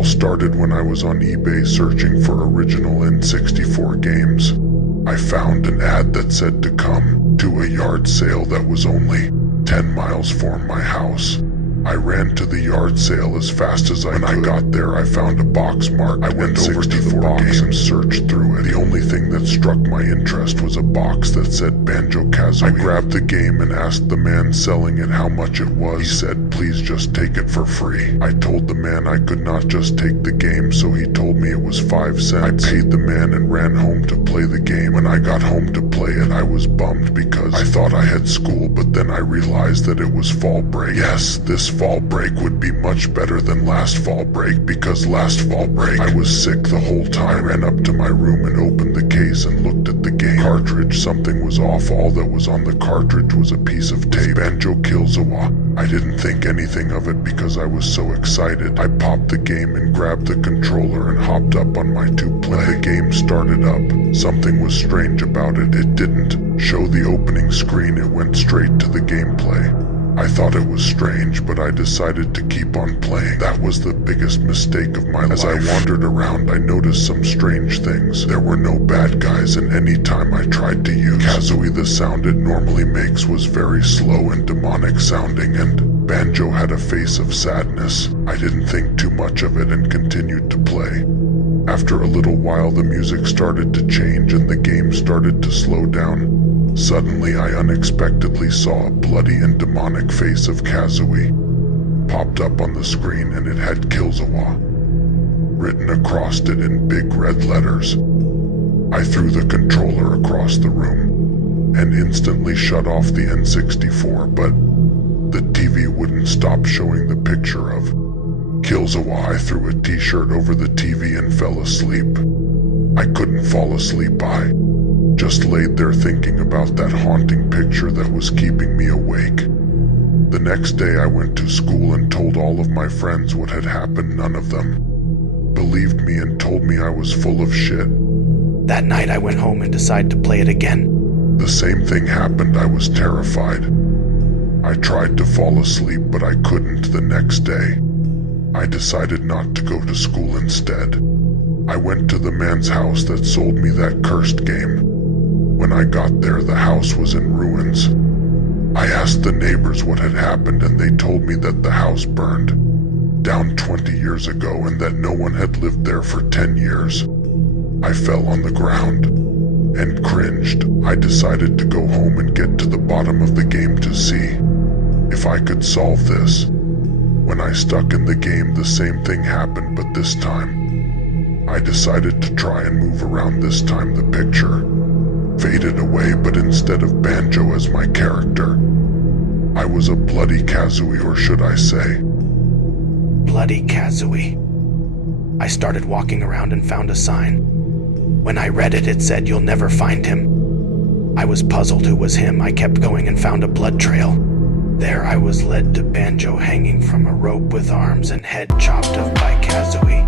all started when I was on eBay searching for original N64 games. I found an ad that said to come to a yard sale that was only 10 miles from my house. I ran to the yard sale as fast as I could. When I got there, I found a box marked. I went over to the box and searched through it. The only thing that struck my interest was a box that said Banjo Kazooie. I grabbed the game and asked the man selling it how much it was. He said, please just take it for free. I told the man I could not just take the game, so he told me it was 5 cents. I paid the man and ran home to play the game. When I got home to play it, I was bummed because I thought I had school, but then I realized that it was fall break. Yes, this fall break would be much better than last fall break, because last fall break I was sick the whole time. I ran up to my room and opened the case and looked at the game cartridge. Something was off. All that was on the cartridge was a piece of tape. Banjo Killzooie. I didn't think anything of it because I was so excited. I popped the game and grabbed the controller and hopped up on my 2-play. When the game started up, something was strange about it. It didn't show the opening screen. It went straight to the gameplay. I thought it was strange, but I decided to keep on playing. That was the biggest mistake of my life. As I wandered around, I noticed some strange things. There were no bad guys, and any time I tried to use Kazooie, the sound it normally makes was very slow and demonic sounding, and Banjo had a face of sadness. I didn't think too much of it and continued to play. After a little while, the music started to change and the game started to slow down. Suddenly, I unexpectedly saw a bloody and demonic face of Kazooie popped up on the screen, and it had Killzooie written across it in big red letters. I threw the controller across the room and instantly shut off the N64, but the TV wouldn't stop showing the picture of Killzooie. I threw a t-shirt over the TV and fell asleep. I couldn't fall asleep. I just laid there thinking about that haunting picture that was keeping me awake. The next day I went to school and told all of my friends what had happened. None of them believed me and told me I was full of shit. That night I went home and decided to play it again. The same thing happened. I was terrified. I tried to fall asleep, but I couldn't. The next day, I decided not to go to school instead. I went to the man's house that sold me that cursed game. When I got there, the house was in ruins. I asked the neighbors what had happened, and they told me that the house burned down 20 years ago and that no one had lived there for 10 years. I fell on the ground and cringed. I decided to go home and get to the bottom of the game to see if I could solve this. When I stuck in the game, the same thing happened, but this time I decided to try and move around. This time the picture faded away, but instead of Banjo as my character, I was a bloody Kazooie, or should I say, Bloody Kazooie. I started walking around and found a sign. When I read it, it said, "You'll never find him." I was puzzled who was him. I kept going and found a blood trail. There I was led to Banjo hanging from a rope with arms and head chopped off by Kazooie.